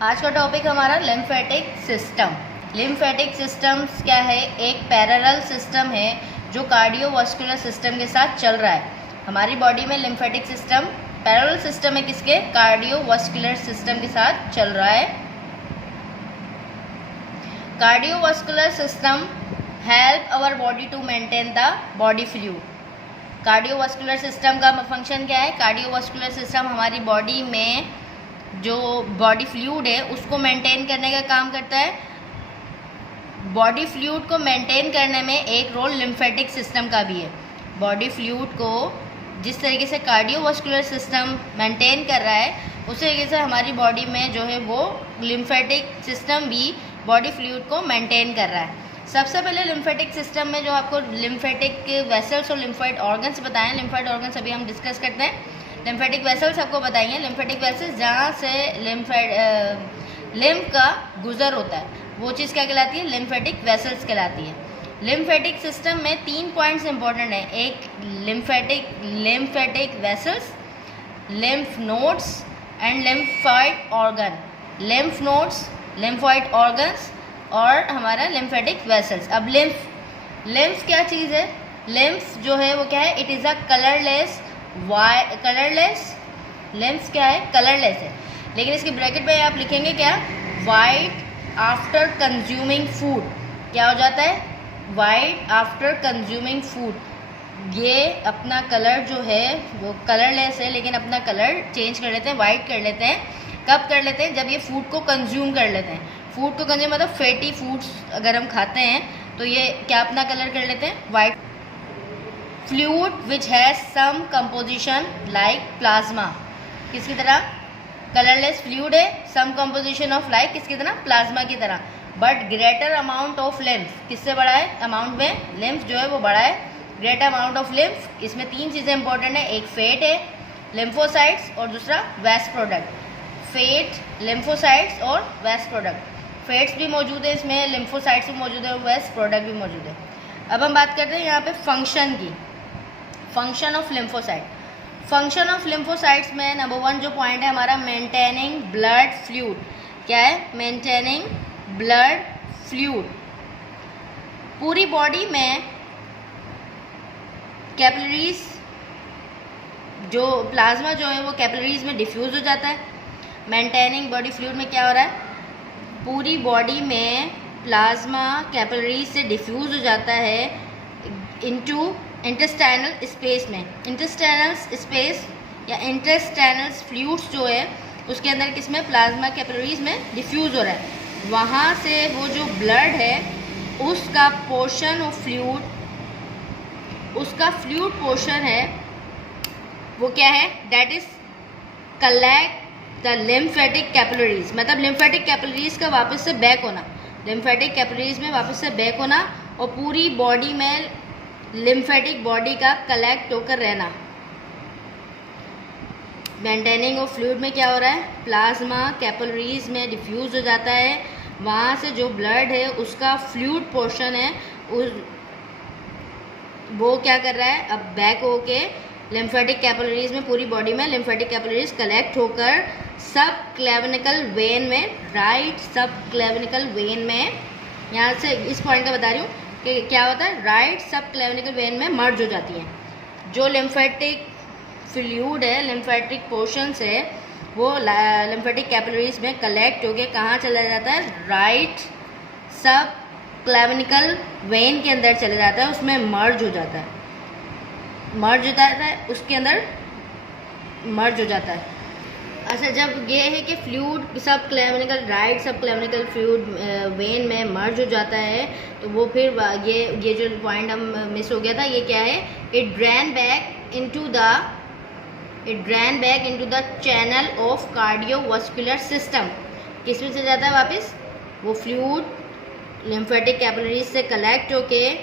आज का टॉपिक हमारा लिम्फेटिक सिस्टम। लिम्फेटिक सिस्टम्स क्या है? एक पैरेलल सिस्टम है जो कार्डियोवास्कुलर सिस्टम के साथ चल रहा है। हमारी बॉडी में लिम्फेटिक सिस्टम पैरेलल सिस्टम है किसके? कार्डियोवास्कुलर सिस्टम के साथ चल रहा है। Cardiovascular system help our body to maintain the body fluid. Cardiovascular system का फंक्शन क्या है? कार्डियोवास्कुलर सिस्टम हमारी बॉडी में जो बॉडी फ्लूइड है उसको मेंटेन करने का काम करता है। बॉडी फ्लूइड को मेंटेन करने में एक रोल लिम्फेटिक सिस्टम का भी है। बॉडी फ्लूइड को जिस तरीके से कार्डियोवास्कुलर सिस्टम मेंटेन कर रहा है उस तरीके से हमारी बॉडी में जो है वो लिम्फेटिक सिस्टम भी बॉडी फ्लूइड को मेंटेन कर रहा है। सबसे पहले लिम्फेटिक सिस्टम में जो आपको लिम्फेटिक वेसल्स और लिम्फोइड ऑर्गन्स बताएं, लिम्फोइड ऑर्गन्स अभी हम डिस्कस करते हैं। लिम्फेटिक वेसल्स आपको बताइए। लिम्फेटिक वेसल्स जहाँ से लिम्फ का गुजर होता है वो चीज़ क्या कहलाती है? लिम्फेटिक वेसल्स कहलाती है। लिम्फेटिक सिस्टम में 3 पॉइंट्स इंपॉर्टेंट है। एक lymphatic vessels, lymph nodes and lymphoid organ. Lymph nodes, lymphoid organs और हमारा लिम्फेटिक वेसल्स। अब लिम्फ क्या चीज़ है? लिम्फ जो है वो क्या है? It is a colourless lymph क्या है? कलरलेस है। लेकिन इसके ब्रैकेट में आप लिखेंगे क्या? White after consuming food. क्या हो जाता है? White after consuming food. ये अपना कलर जो है वो कलरलेस है लेकिन अपना कलर चेंज कर लेते हैं, वाइट कर लेते हैं। कब कर लेते हैं? जब ये फूड को कंज्यूम कर लेते हैं। फूड को कंज्यूम मतलब फैटी फूड्स अगर हम खाते हैं तो ये क्या अपना कलर कर लेते हैं? White. Fluid which has some composition like plasma. किसकी तरह? कलरलेस फ्लूइड है, सम कंपोजिशन ऑफ लाइक किसकी तरह? प्लाज्मा की तरह। But greater amount of lymph किससे बड़ा है? अमाउंट में लिम्फ जो है वो बड़ा है। ग्रेटर अमाउंट ऑफ लिम्फ, इसमें 3 चीज़ें इंपॉर्टेंट है। एक फेट है, लिम्फोसाइट्स और दूसरा वेस्ट प्रोडक्ट। फेट, लिम्फोसाइट्स और वेस्ट प्रोडक्ट। फेट्स भी मौजूद है इसमें, लिम्फोसाइट्स भी मौजूद है और वेस्ट प्रोडक्ट भी मौजूद है। अब हम बात करते हैं यहाँ पे फंक्शन की। Function of lymphocyte. Function of lymphocytes में नंबर 1 जो पॉइंट है हमारा, मेंटेनिंग ब्लड फ्लूइड। क्या है? Maintaining blood fluid. पूरी बॉडी में कैपिलरीज, जो प्लाज्मा जो है वो कैपिलरीज में डिफ्यूज हो जाता है। मेंटेनिंग बॉडी फ्लूइड में क्या हो रहा है? पूरी बॉडी में प्लाज्मा कैपिलरीज से डिफ्यूज हो जाता है इनटू इंटेस्टाइनल स्पेस में। इंटेस्टाइनल स्पेस या इंटेस्टाइनल फ्लूइड्स जो है उसके अंदर किसमें? प्लाज्मा कैपिलरीज में डिफ्यूज हो रहा है। वहाँ से वो जो ब्लड है उसका पोर्शन ऑफ फ्लूइड, उसका फ्लूइड पोर्शन है वो क्या है? That is collect the lymphatic capillaries. मतलब लिम्फेटिक कैपिलरीज का वापस से बैक होना, लिम्फेटिक कैपिलरीज में वापस से बैक होना और पूरी बॉडी में लिम्फेटिक बॉडी का कलेक्ट होकर रहना। मेंटेनिंग ऑफ फ्लूइड में क्या हो रहा है? प्लाज्मा कैपिलरीज में डिफ्यूज हो जाता है। वहाँ से जो ब्लड है उसका फ्लूइड पोर्शन है वो क्या कर रहा है? अब बैक होके लिम्फेटिक कैपिलरीज में, पूरी बॉडी में लिम्फेटिक कैपिलरीज कलेक्ट होकर सब क्लेविकल वेन में, राइट सब क्लेविकल वेन में, यहाँ से इस पॉइंट का बता रही हूँ कि क्या होता है? राइट सब क्लेविकल वेन में मर्ज हो जाती है। जो लिम्फेटिक फ्लूइड है, लिम्फेटिक पोर्शन है वो लिम्फेटिक कैपिलरीज में कलेक्ट होके कहाँ चला जाता है? राइट सब क्लेविकल वेन के अंदर चला जाता है, उसमें मर्ज हो जाता है। मर्ज हो जाता है, उसके अंदर मर्ज हो जाता है। अच्छा, जब ये है कि फ्लूइड सब क्लेविकल, राइट सब क्लेविकल फ्लूइड वेन में मर्ज हो जाता है तो वो फिर ये जो पॉइंट हम मिस हो गया था ये क्या है? It drain back into the channel of cardiovascular system. किस में से जाता है वापस? वो फ्लूइड लिम्फेटिक कैपिलरीज से कलेक्ट होके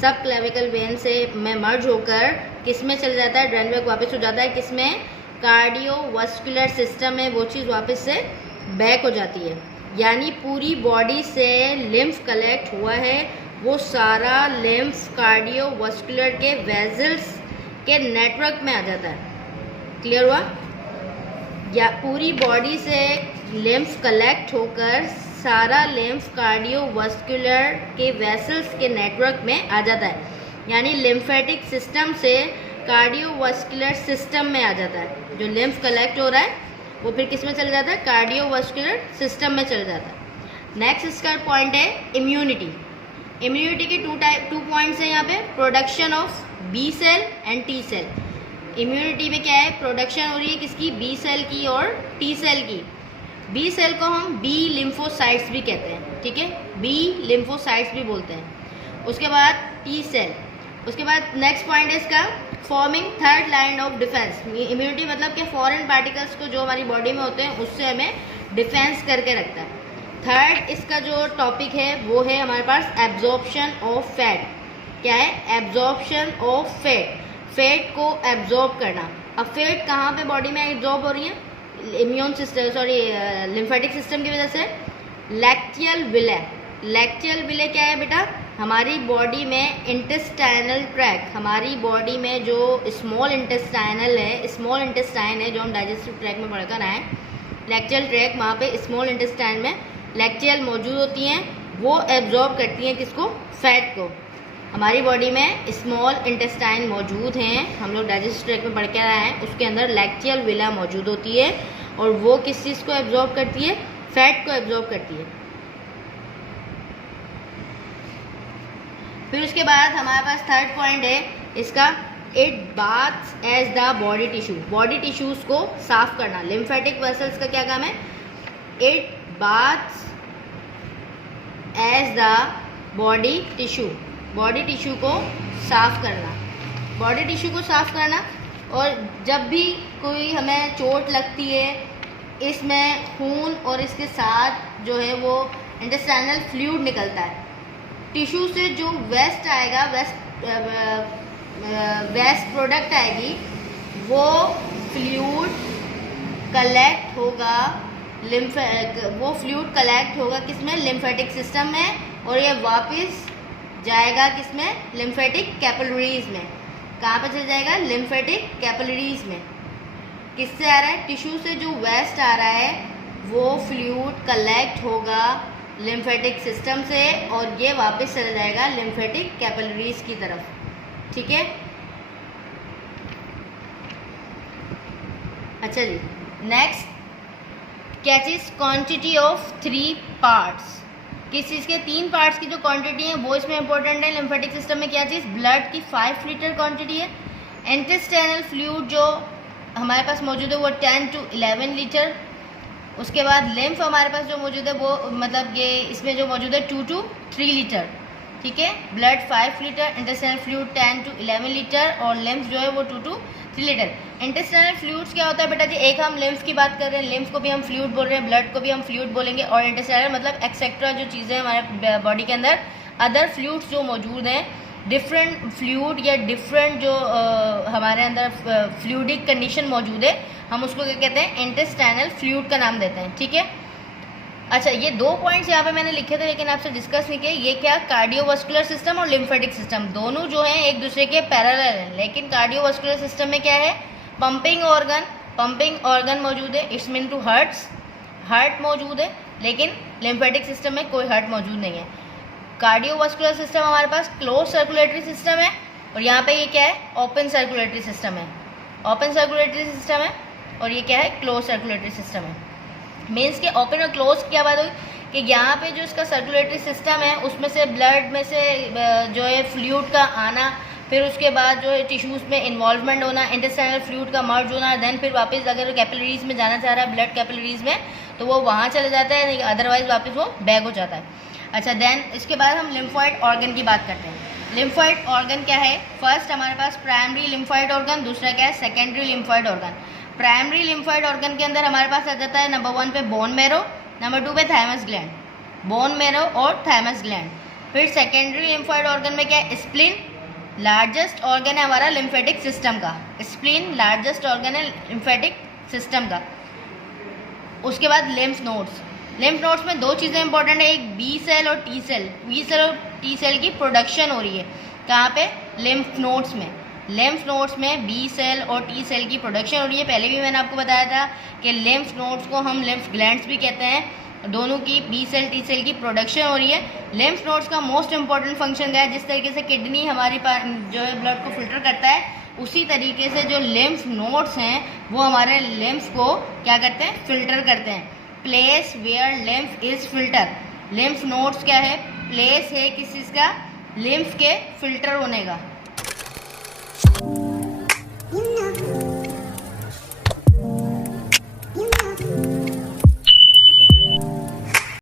सब क्लेविकल वेन से में मर्ज होकर किस में चल जाता है? ड्रेन बैक वापस हो जाता है। किस में? कार्डियोवास्कुलर सिस्टम में वो चीज़ वापस से बैक हो जाती है। यानी पूरी बॉडी से लिम्फ कलेक्ट हुआ है वो सारा लिम्फ कार्डियोवास्कुलर के वेजल्स के नेटवर्क में आ जाता है। क्लियर हुआ? या पूरी बॉडी से लिम्फ कलेक्ट होकर सारा लिम्फ कार्डियोवास्कुलर के वेसल्स के नेटवर्क में आ जाता है, यानी लिम्फेटिक सिस्टम से कार्डियोवास्कुलर सिस्टम में आ जाता है। जो लिम्फ कलेक्ट हो रहा है वो फिर किस में चला जाता है, कार्डियोवास्कुलर सिस्टम में चला जाता है। नेक्स्ट इसका पॉइंट है इम्यूनिटी। इम्यूनिटी के टू पॉइंट्स हैं यहाँ पे, production of B cell and T cell. Immunity में क्या है, प्रोडक्शन हो रही है किसकी, बी सेल की और टी सेल की। बी सेल को हम बी लिम्फोसाइट्स भी कहते हैं, ठीक है, बी लिम्फोसाइट्स भी बोलते हैं। उसके बाद टी सेल। उसके बाद नेक्स्ट पॉइंट है इसका forming third line of defence. Immunity मतलब कि फॉरेन पार्टिकल्स को जो हमारी बॉडी में होते हैं उससे हमें डिफेंस करके रखता है। थर्ड इसका जो टॉपिक है वो है हमारे पास एब्जॉर्प्शन ऑफ फैट। क्या है, एब्जॉर्प्शन ऑफ फैट, फैट को एब्जॉर्ब करना। अब फैट कहाँ पे बॉडी में एब्जॉर्ब हो रही है, इम्यून सिस्टम लिम्फेटिक सिस्टम की वजह से। लैक्टियल विले। लैक्टियल विले क्या है बेटा, हमारी बॉडी में इंटेस्टाइनल ट्रैक, हमारी बॉडी में जो स्मॉल इंटेस्टाइनल है, स्मॉल इंटेस्टाइन है जो हम डाइजेस्टिव ट्रैक में पढ़कर आए हैं, लैक्टियल ट्रैक, वहाँ पे स्मॉल इंटेस्टाइन में लैक्टियल मौजूद होती हैं, वो एब्जॉर्ब करती हैं किसको, फैट को। हमारी बॉडी में स्मॉल इंटेस्टाइन मौजूद हैं, हम लोग डाइजेस्टिव ट्रैक में पढ़ के आए हैं, उसके अंदर लैक्टियल विला मौजूद होती है और वो किस चीज़ को एब्जॉर्ब करती है, फैट को एब्जॉर्ब करती है। फिर उसके बाद हमारे पास थर्ड पॉइंट है इसका, it baths as the body tissue. Body tissues को साफ करना। लिम्फेटिक वेसल्स का क्या काम है, it baths as the body tissue, body tissue को साफ करना, बॉडी टिश्यू को साफ करना। और जब भी कोई हमें चोट लगती है, इसमें खून और इसके साथ जो है वो इंटेस्टाइनल फ्लूइड निकलता है। टिश्यू से जो वेस्ट आएगा, वेस्ट प्रोडक्ट आएगी, वो फ्लूइड कलेक्ट होगा वो फ्लूइड कलेक्ट होगा किसमें, लिम्फेटिक सिस्टम में, और ये वापस जाएगा किसमें, लिम्फेटिक कैपिलरीज में। कहाँ पे चल जाएगा, लिम्फेटिक कैपिलरीज में। किससे आ रहा है, टिश्यू से जो वेस्ट आ रहा है वो फ्लूइड कलेक्ट होगा लिम्फेटिक सिस्टम से और ये वापस चला जाएगा लिम्फेटिक कैपिलरीज की तरफ, ठीक है। अच्छा जी, नेक्स्ट क्या चीज़, क्वांटिटी ऑफ 3 पार्ट्स। किस चीज़ के 3 पार्ट्स की जो क्वांटिटी है वो इसमें इंपॉर्टेंट है। लिम्फेटिक सिस्टम में क्या चीज़, ब्लड की 5 लीटर क्वांटिटी है। इंटेस्टाइनल फ्लूइड जो हमारे पास मौजूद है वो 10 to 11 लीटर। उसके बाद लिम्फ हमारे पास जो मौजूद है वो मतलब ये इसमें जो मौजूद है 2 to 3 लीटर, ठीक है। Blood 5 litre, intestinal fluid 10 to 11 litre और लिम्फ जो है वो 2 to 3 लीटर। इंटेस्टाइनल फ्लूइड्स क्या होता है बेटा जी, एक हम लिम्फ की बात कर रहे हैं, लिम्फ को भी हम फ्लूइड बोल रहे हैं, ब्लड को भी हम फ्लूइड बोलेंगे, और इंटेस्टाइनल मतलब एक्सेट्रा जो चीज़ें हमारे बॉडी के अंदर अदर फ्लूइड्स जो मौजूद हैं, डिफरेंट फ्लूइड या डिफरेंट जो हमारे अंदर फ्लूइडिक कंडीशन मौजूद है, हम उसको क्या कहते हैं, इंटेस्टाइनल फ्लूइड का नाम देते हैं, ठीक है। अच्छा, ये 2 पॉइंट्स यहाँ पे मैंने लिखे थे लेकिन आपसे डिस्कस नहीं किए। ये क्या, कार्डियोवास्कुलर सिस्टम और लिम्फेटिक सिस्टम दोनों जो हैं एक दूसरे के पैरेलल हैं, लेकिन कार्डियोवास्कुलर सिस्टम में क्या है, पंपिंग ऑर्गन मौजूद है, इट्स मीन टू हार्ट मौजूद है, लेकिन लिम्फेटिक सिस्टम में कोई हार्ट मौजूद नहीं है। कार्डियोवास्कुलर सिस्टम हमारे पास क्लोज सर्कुलेटरी सिस्टम है और यहाँ पे ये क्या है, ओपन सर्कुलेटरी सिस्टम है। ओपन सर्कुलेटरी सिस्टम है और ये क्या है, क्लोज सर्कुलेटरी सिस्टम है। मीन्स के ओपन और क्लोज क्या बात हुई कि यहाँ पे जो इसका सर्कुलेटरी सिस्टम है उसमें से ब्लड में से जो है फ्लूइड का आना, फिर उसके बाद जो है टिश्यूज़ में इन्वॉल्वमेंट होना, इंटेस्टाइनल फ्लूइड का मर्ज होना, देन फिर वापस अगर कैपिलरीज में जाना चाह रहा है, ब्लड कैपिलरीज में, तो वो वहाँ चले जाता है, नहीं अदरवाइज वापस वो बैग हो जाता है। अच्छा, देन इसके बाद हम लिम्फॉइड ऑर्गन की बात करते हैं। लिम्फॉइड ऑर्गन क्या है, फर्स्ट हमारे पास प्राइमरी लिम्फॉइड ऑर्गन, दूसरा क्या है, secondary lymphoid organ. Primary lymphoid organ के अंदर हमारे पास आ जाता है नंबर 1 पे बोन मैरो, नंबर 2 पे थाइमस ग्लैंड, बोन मैरो और थाइमस ग्लैंड। फिर सेकेंडरी लिम्फॉइड ऑर्गन में क्या है, स्प्लीन, लार्जेस्ट ऑर्गन है हमारा लिम्फेटिक सिस्टम का, स्प्लीन लार्जेस्ट ऑर्गन है लिम्फेटिक सिस्टम का। उसके बाद लिम्फ नोड्स। लिम्फ नोड्स में 2 चीज़ें इंपॉर्टेंट है, एक बी सेल और टी सेल। बी सेल और टी सेल की प्रोडक्शन हो रही है कहाँ पे, लिम्फ नोड्स में। लिम्फ नोड्स में बी सेल और टी सेल की प्रोडक्शन हो रही है। पहले भी मैंने आपको बताया था कि लिम्फ नोड्स को हम लिम्फ ग्लैंड्स भी कहते हैं। दोनों की बी सेल टी सेल की प्रोडक्शन हो रही है। लिम्फ नोड्स का मोस्ट इंपॉर्टेंट फंक्शन क्या है? जिस तरीके से किडनी हमारी जो है ब्लड को फिल्टर करता है, उसी तरीके से जो लिम्फ नोड्स हैं वो हमारे लिम्फ को क्या करते हैं? फिल्टर करते हैं। Place where lymph is filter, lymph nodes क्या है? प्लेस है किस चीज़ का? लिम्फ के फिल्टर होने का।